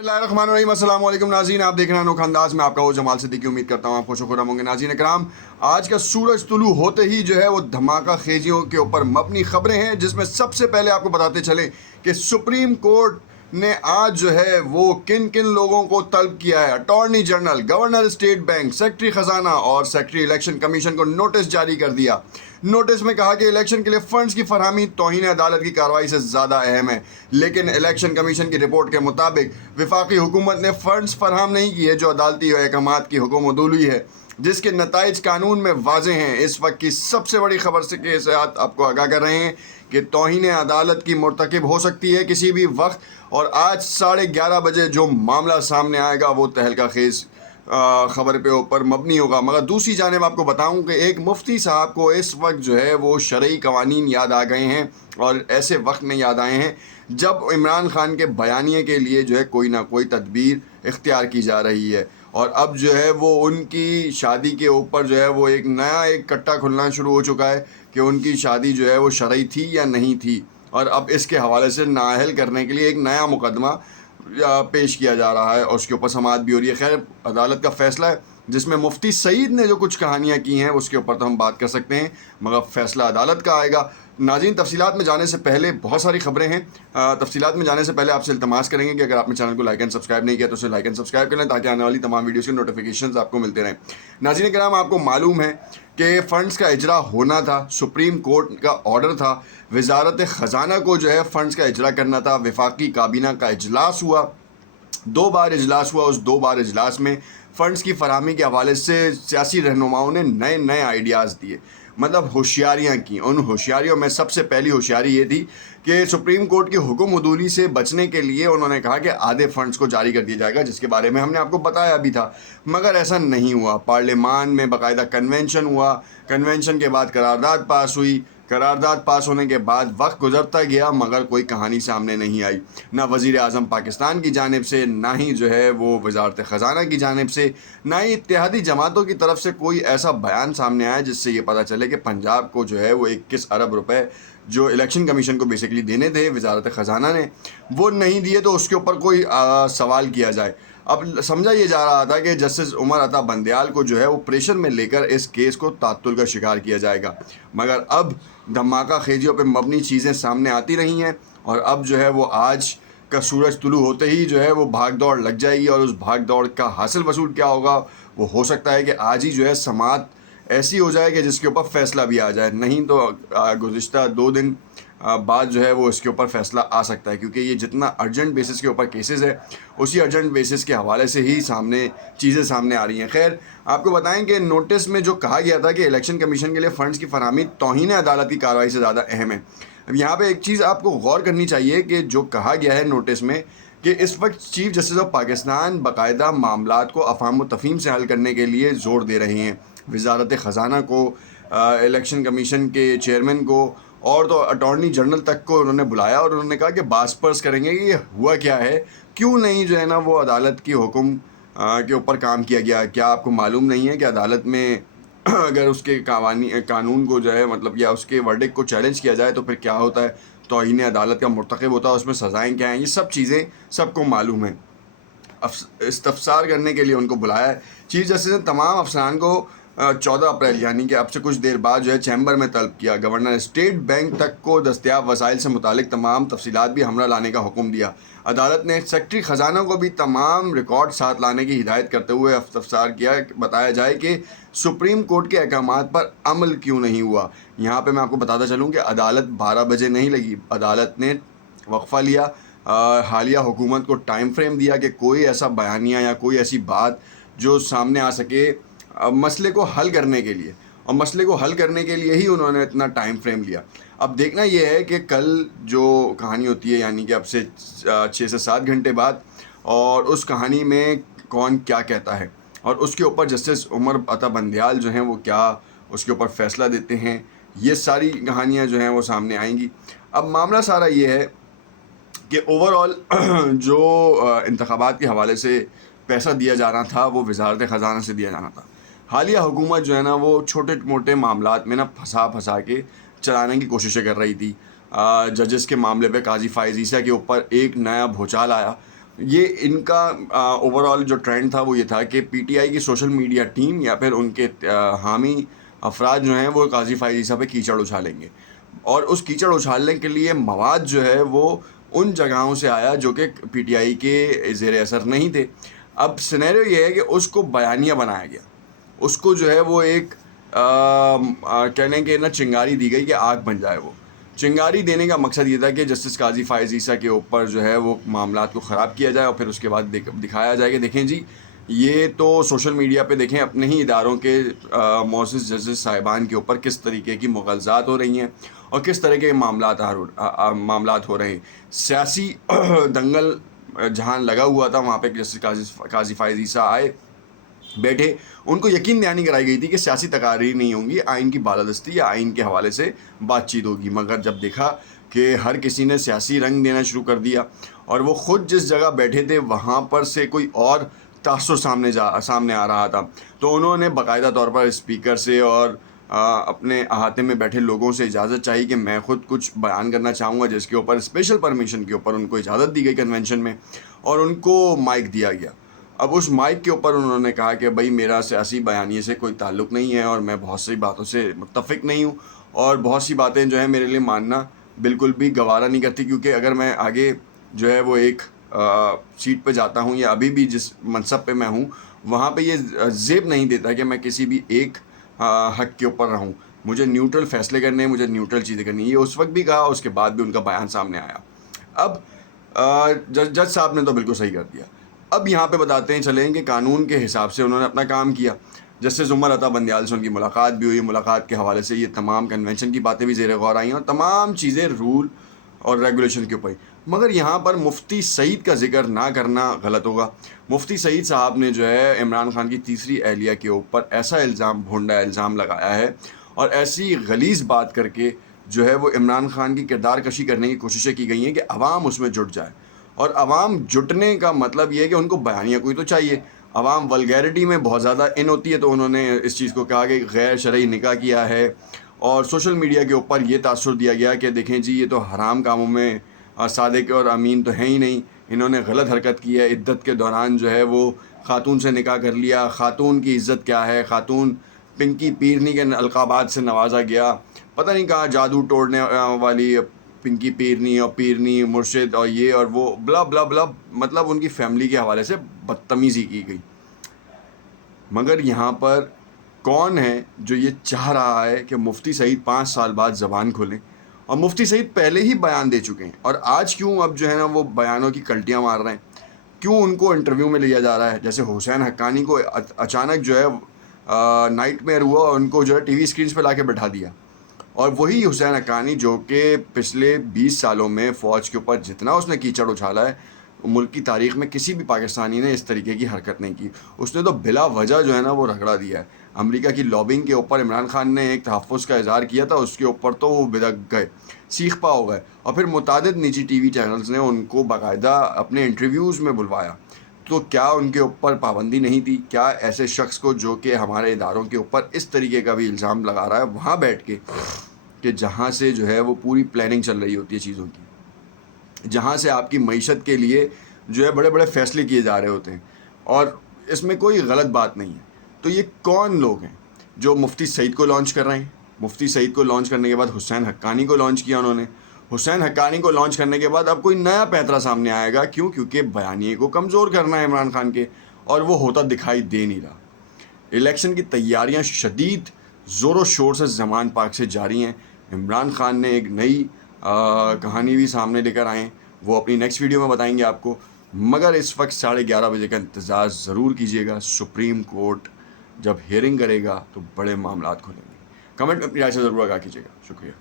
अस्सलाम वालेकुम नाज़रीन, आप देख रहे हैं अनोखा अंदाज में आपका वो जमाल सिद्दीकी। उम्मीद करता हूँ आप खुश खुराम होंगे। नाज़रीन कराम, आज का सूरज तुलू होते ही जो है वो धमाका खेजियों के ऊपर मबनी खबरें हैं, जिसमें सबसे पहले आपको बताते चलें कि सुप्रीम कोर्ट ने आज जो है वो किन किन लोगों को तलब किया है। Attorney general, governor state bank, secretary खजाना और सेक्रेटरी इलेक्शन कमीशन को नोटिस जारी कर दिया। नोटिस में कहा कि इलेक्शन के लिए फंड्स की फरहमी तौहीन अदालत की कार्रवाई से ज़्यादा अहम है, लेकिन इलेक्शन कमीशन की रिपोर्ट के मुताबिक विफाकी हुकूमत ने फंड्स फराहम नहीं किए जो अदालती अहकामात की हुकूमतूली है, जिसके नताइज कानून में वाज़े हैं। इस वक्त की सबसे बड़ी खबर से के साथ आपको आगाह कर रहे हैं कि तौहीन अदालत की मुर्तकिब हो सकती है किसी भी वक्त, और आज 11:30 बजे जो मामला सामने आएगा वो तहलका खेज ख़बर पे ऊपर मबनी होगा। मगर दूसरी जानिब आपको बताऊं कि एक मुफ्ती साहब को इस वक्त जो है वो शरई कवानीन याद आ गए हैं, और ऐसे वक्त में याद आए हैं जब इमरान खान के बयानिए के लिए जो है कोई ना कोई तदबीर इख्तियार की जा रही है, और अब जो है वो उनकी शादी के ऊपर जो है वो एक कट्टा खुलना शुरू हो चुका है कि उनकी शादी जो है वो शरई थी या नहीं थी, और अब इसके हवाले से नाअहल करने के लिए एक नया मुकदमा पेश किया जा रहा है और उसके ऊपर समाअत भी हो रही है। खैर, अदालत का फ़ैसला है, जिसमें मुफ्ती सईद ने जो कुछ कहानियाँ की हैं उसके ऊपर तो हम बात कर सकते हैं, मगर फ़ैसला अदालत का आएगा। नाज़रीन, तफसीलात में जाने से पहले बहुत सारी खबरें हैं। तफसीलात में जाने से पहले आपसे इल्तमास करेंगे कि अगर आपने चैनल को लाइक एंड सब्सक्राइब नहीं किया तो उसे लाइक एंड सब्सक्राइब कर लें, ताकि आने वाली तमाम वीडियोज़ के नोटिफिकेशन आपको मिलते रहें। नाज़रीन कराम, आपको मालूम है कि फ़ंड्स का इजरा होना था, सुप्रीम कोर्ट का ऑर्डर था, वजारत ख़जाना को जो है फ़ंड्स का इजरा करना था। वफाकी काबीना का इजलास हुआ, 2 बार इजलास हुआ। उस 2 बार इजलास में फ़ंड्स की फरहमी के हवाले से सियासी रहनुमाओं ने नए नए आइडियाज़ दिए, मतलब होशियारियाँ की। उन होशियारियों में सबसे पहली होशियारी ये थी कि सुप्रीम कोर्ट की हुक्म उदूली से बचने के लिए उन्होंने कहा कि आधे फ़ंड्स को जारी कर दिया जाएगा, जिसके बारे में हमने आपको बताया भी था, मगर ऐसा नहीं हुआ। पार्लियामान में बाकायदा कन्वेंशन हुआ, कन्वेंशन के बाद करारदाद पास हुई, करारदाद पास होने के बाद वक्त गुजरता गया, मगर कोई कहानी सामने नहीं आई, ना वज़ीर आज़म पाकिस्तान की जानिब से, ना ही जो है वो वजारत ख़जाना की जानिब से, ना ही इत्तेहादी जमातों की तरफ से कोई ऐसा बयान सामने आया जिससे ये पता चले कि पंजाब को जो है वो 21 अरब रुपए जो इलेक्शन कमीशन को बेसिकली देने थे वजारत ख़जाना ने, वो नहीं दिए, तो उसके ऊपर कोई सवाल किया जाए। अब समझा ये जा रहा था कि जस्टिस उमर अता बंदयाल को जो है वो प्रेशर में लेकर इस केस को तात्तुल का शिकार किया जाएगा, मगर अब धमाका खेजियों पे मबनी चीज़ें सामने आती रही हैं, और अब जो है वो आज का सूरज तुलू होते ही जो है वो भाग दौड़ लग जाएगी, और उस भाग दौड़ का हासिल वसूल क्या होगा, वो हो सकता है कि आज ही जो है समाअत ऐसी हो जाए कि जिसके ऊपर फ़ैसला भी आ जाए, नहीं तो गुज़िश्ता 2 दिन बाद जो है वो इसके ऊपर फ़ैसला आ सकता है, क्योंकि ये जितना अर्जेंट बेसिस के ऊपर केसेस है, उसी अर्जेंट बेसिस के हवाले से ही चीज़ें सामने आ रही हैं। खैर, आपको बताएं कि नोटिस में जो कहा गया था कि इलेक्शन कमीशन के लिए फ़ंड्स की फरहमी तौहीन अदालत की कार्रवाई से ज़्यादा अहम है। अब यहाँ पे एक चीज़ आपको गौर करनी चाहिए कि जो कहा गया है नोटिस में कि इस वक्त चीफ जस्टिस ऑफ पाकिस्तान बाकायदा मामलात को अफ़हाम व तफ़हीम से हल करने के लिए ज़ोर दे रहे हैं। वजारत ख़जाना को, इलेक्शन कमीशन के चेयरमैन को, और तो अटॉर्नी जनरल तक को उन्होंने बुलाया, और उन्होंने कहा कि बास पर्स करेंगे कि ये हुआ क्या है, क्यों नहीं जो है ना वो अदालत की हुक्म के ऊपर काम किया गया। क्या आपको मालूम नहीं है कि अदालत में अगर उसके कानून को जो है मतलब या उसके वर्डिक्ट को चैलेंज किया जाए तो फिर क्या होता है, तौहीन अदालत का मुर्तकिब होता है, उसमें सज़ाएँ क्या हैं, ये सब चीज़ें सबको मालूम है। इस्तफसार करने के लिए उनको बुलाया है। चीफ जस्टिस ने तमाम अफसरान को 14 अप्रैल यानी कि अब से कुछ देर बाद जो है चैम्बर में तलब किया। गवर्नर स्टेट बैंक तक को दस्तियाब वसाइल से मुतालिक तमाम तफसीलात भी हमरा लाने का हुक्म दिया। अदालत ने सेक्रेटरी ख़जाना को भी तमाम रिकॉर्ड साथ लाने की हिदायत करते हुए इस्तफसार किया, बताया जाए कि सुप्रीम कोर्ट के अहकामात पर अमल क्यों नहीं हुआ। यहाँ पर मैं आपको बताता चलूँ कि अदालत 12 बजे नहीं लगी, अदालत ने वक्फ़ा लिया, हालिया हुकूमत को टाइम फ्रेम दिया कि कोई ऐसा बयानिया या कोई ऐसी बात जो सामने आ सके मसले को हल करने के लिए, और मसले को हल करने के लिए ही उन्होंने इतना टाइम फ्रेम लिया। अब देखना ये है कि कल जो कहानी होती है यानी कि अब से 6 से 7 घंटे बाद, और उस कहानी में कौन क्या कहता है, और उसके ऊपर जस्टिस उमर अता बंदयाल जो हैं वो क्या उसके ऊपर फ़ैसला देते हैं, ये सारी कहानियाँ जो हैं वो सामने आएंगी। अब मामला सारा ये है कि ओवरऑल जो इंतखाबात के हवाले से पैसा दिया जा रहा था वो वजारत ख़जाना से दिया जाना था। हालिया हुकूमत जो है ना वो छोटे मोटे मामलात में ना फंसा के चलाने की कोशिशें कर रही थी। जजेस के मामले पे काजी फ़ाइज़ ईसा के ऊपर एक नया भूचाल आया। یہ ان کا اوور آل جو ٹرینڈ تھا وہ یہ تھا کہ پی ٹی آئی کی سوشل میڈیا ٹیم یا پھر ان کے حامی افراد جو ہیں وہ قاضی فائز عیسیٰ پہ کیچڑ اچھالیں گے، اور اس کیچڑ اچھالنے کے لیے مواد جو ہے وہ ان جگہوں سے آیا جو کہ پی ٹی آئی کے زیر اثر نہیں تھے۔ اب سینیریو یہ ہے کہ اس کو بیانیہ بنایا گیا، اس کو جو ہے وہ ایک کہنے کے نا چنگاری دی گئی کہ آگ بن جائے۔ وہ چنگاری دینے کا مقصد یہ تھا کہ جسٹس قاضی فائز عیسیٰ کے اوپر جو ہے وہ معاملات کو خراب کیا جائے، اور پھر اس کے بعد دکھایا جائے کہ دیکھیں جی یہ تو سوشل میڈیا پہ دیکھیں اپنے ہی اداروں کے معزز ججز صاحبان کے اوپر کس طریقے کی مغالطات ہو رہی ہیں اور کس طرح کے معاملات ہو رہے ہیں۔ سیاسی دنگل جہاں لگا ہوا تھا وہاں پہ جسٹس قاضی فائز عیسیٰ آئے، بیٹھے، ان کو یقین دہانی کرائی گئی تھی کہ سیاسی تقاریر نہیں ہوں گی، آئین کی بالادستی یا آئین کے حوالے سے بات چیت ہوگی، مگر جب دیکھا کہ ہر کسی نے سیاسی رنگ دینا شروع کر دیا اور وہ خود جس جگہ بیٹھے تھے وہاں پر سے کوئی اور تاثر سامنے آ رہا تھا، تو انہوں نے باقاعدہ طور پر اسپیکر سے اور اپنے احاطے میں بیٹھے لوگوں سے اجازت چاہی کہ میں خود کچھ بیان کرنا چاہوں گا، جس کے اوپر اسپیشل پرمیشن کے اوپر ان کو اجازت دی گئی کنونشن میں، اور ان کو مائک دیا گیا۔ اب اس مائک کے اوپر انہوں نے کہا کہ بھائی میرا سیاسی بیانیے سے کوئی تعلق نہیں ہے، اور میں بہت سی باتوں سے متفق نہیں ہوں، اور بہت سی باتیں جو ہیں میرے لیے ماننا بالکل بھی گوارا نہیں کرتی، کیونکہ اگر میں آگے جو ہے وہ ایک سیٹ پہ جاتا ہوں یا ابھی بھی جس منصب پہ میں ہوں وہاں پہ یہ زیب نہیں دیتا کہ میں کسی بھی ایک حق کے اوپر رہوں، مجھے نیوٹرل فیصلے کرنے ہیں، مجھے نیوٹرل چیزیں کرنی ہیں۔ یہ اس وقت بھی کہا، اس کے بعد بھی ان کا بیان سامنے آیا۔ اب جج صاحب نے تو بالکل صحیح کر دیا۔ اب یہاں پہ بتاتے ہیں چلیں کہ قانون کے حساب سے انہوں نے اپنا کام کیا۔ جسٹس عمر عطا بندیال سے ان کی ملاقات بھی ہوئی، ملاقات کے حوالے سے یہ تمام کنونشن کی باتیں بھی زیر غور آئیں اور تمام چیزیں رول اور ریگولیشن کے اوپر۔ مگر یہاں پر مفتی سعید کا ذکر نہ کرنا غلط ہوگا۔ مفتی سعید صاحب نے جو ہے عمران خان کی تیسری اہلیہ کے اوپر ایسا الزام، بھونڈا الزام لگایا ہے اور ایسی غلیظ بات کر کے جو ہے وہ عمران خان کی کردار کشی کرنے کی کوششیں کی گئی ہیں کہ عوام اس میں جٹ جائے، اور عوام جٹنے کا مطلب یہ ہے کہ ان کو بیانیہ کوئی تو چاہیے۔ عوام ولگیرٹی میں بہت زیادہ ان ہوتی ہے، تو انہوں نے اس چیز کو کہا کہ غیر شرعی نکاح کیا ہے، اور سوشل میڈیا کے اوپر یہ تاثر دیا گیا کہ دیکھیں جی یہ تو حرام کاموں میں صادق اور امین تو ہیں ہی نہیں، انہوں نے غلط حرکت کی ہے، عدت کے دوران جو ہے وہ خاتون سے نکاح کر لیا، خاتون کی عزت کیا ہے، خاتون پنکی پیرنی کے القابات سے نوازا گیا، پتہ نہیں کہاں جادو توڑنے والی پنکی پیرنی اور پیرنی مرشد اور یہ اور وہ بلا بلا بلا، مطلب ان کی فیملی کے حوالے سے بدتمیزی کی گئی۔ مگر یہاں پر کون ہے جو یہ چاہ رہا ہے کہ مفتی سعید 5 سال بعد زبان کھولیں؟ اور مفتی سعید پہلے ہی بیان دے چکے ہیں، اور آج کیوں اب جو ہے نا وہ بیانوں کی کلٹیاں مار رہے ہیں؟ کیوں ان کو انٹرویو میں لیا جا رہا ہے؟ جیسے حسین حقانی کو اچانک جو ہے نائٹ میئر ہوا اور ان کو جو ہے ٹی وی اسکرینس پہ لا کے بٹھا دیا، اور وہی حسین حقانی جو کہ پچھلے 20 سالوں میں فوج کے اوپر جتنا اس نے کیچڑ اچھالا ہے، ملک کی تاریخ میں کسی بھی پاکستانی نے اس طریقے کی حرکت نہیں کی۔ اس نے تو بلا وجہ جو ہے نا وہ رگڑا دیا ہے۔ امریکہ کی لابنگ کے اوپر عمران خان نے ایک تحفظ کا اظہار کیا تھا، اس کے اوپر تو وہ بدک گئے، سیخ پا ہو گئے، اور پھر متعدد نجی ٹی وی چینلز نے ان کو باقاعدہ اپنے انٹرویوز میں بلوایا۔ تو کیا ان کے اوپر پابندی نہیں تھی؟ کیا ایسے شخص کو جو کہ ہمارے اداروں کے اوپر اس طریقے کا بھی الزام لگا رہا ہے وہاں بیٹھ کے، کہ جہاں سے جو ہے وہ پوری پلاننگ چل رہی ہوتی ہے چیزوں کی، جہاں سے آپ کی معیشت کے لیے جو ہے بڑے بڑے فیصلے کیے جا رہے ہوتے ہیں، اور اس میں کوئی غلط بات نہیں ہے، تو یہ کون لوگ ہیں جو مفتی سعید کو لانچ کر رہے ہیں؟ مفتی سعید کو لانچ کرنے کے بعد حسین حقانی کو لانچ کیا انہوں نے۔ حسین حقانی کو لانچ کرنے کے بعد اب کوئی نیا پیترا سامنے آئے گا، کیوں؟ کیونکہ بیانیے کو کمزور کرنا ہے عمران خان کے، اور وہ ہوتا دکھائی دے نہیں رہا۔ الیکشن کی تیاریاں شدید زور و شور سے زمان پاک سے جاری ہیں۔ عمران خان نے ایک نئی کہانی بھی سامنے لے کر آئے ہیں، وہ اپنی نیکسٹ ویڈیو میں بتائیں گے آپ کو، مگر اس وقت 11:30 بجے کا انتظار ضرور کیجیے گا۔ سپریم کورٹ جب ہیئرنگ کرے گا تو بڑے معاملات کھولیں گے۔ کمنٹ میں اپنی رائے سے ضرور آگاہ کیجیے گا۔ شکریہ۔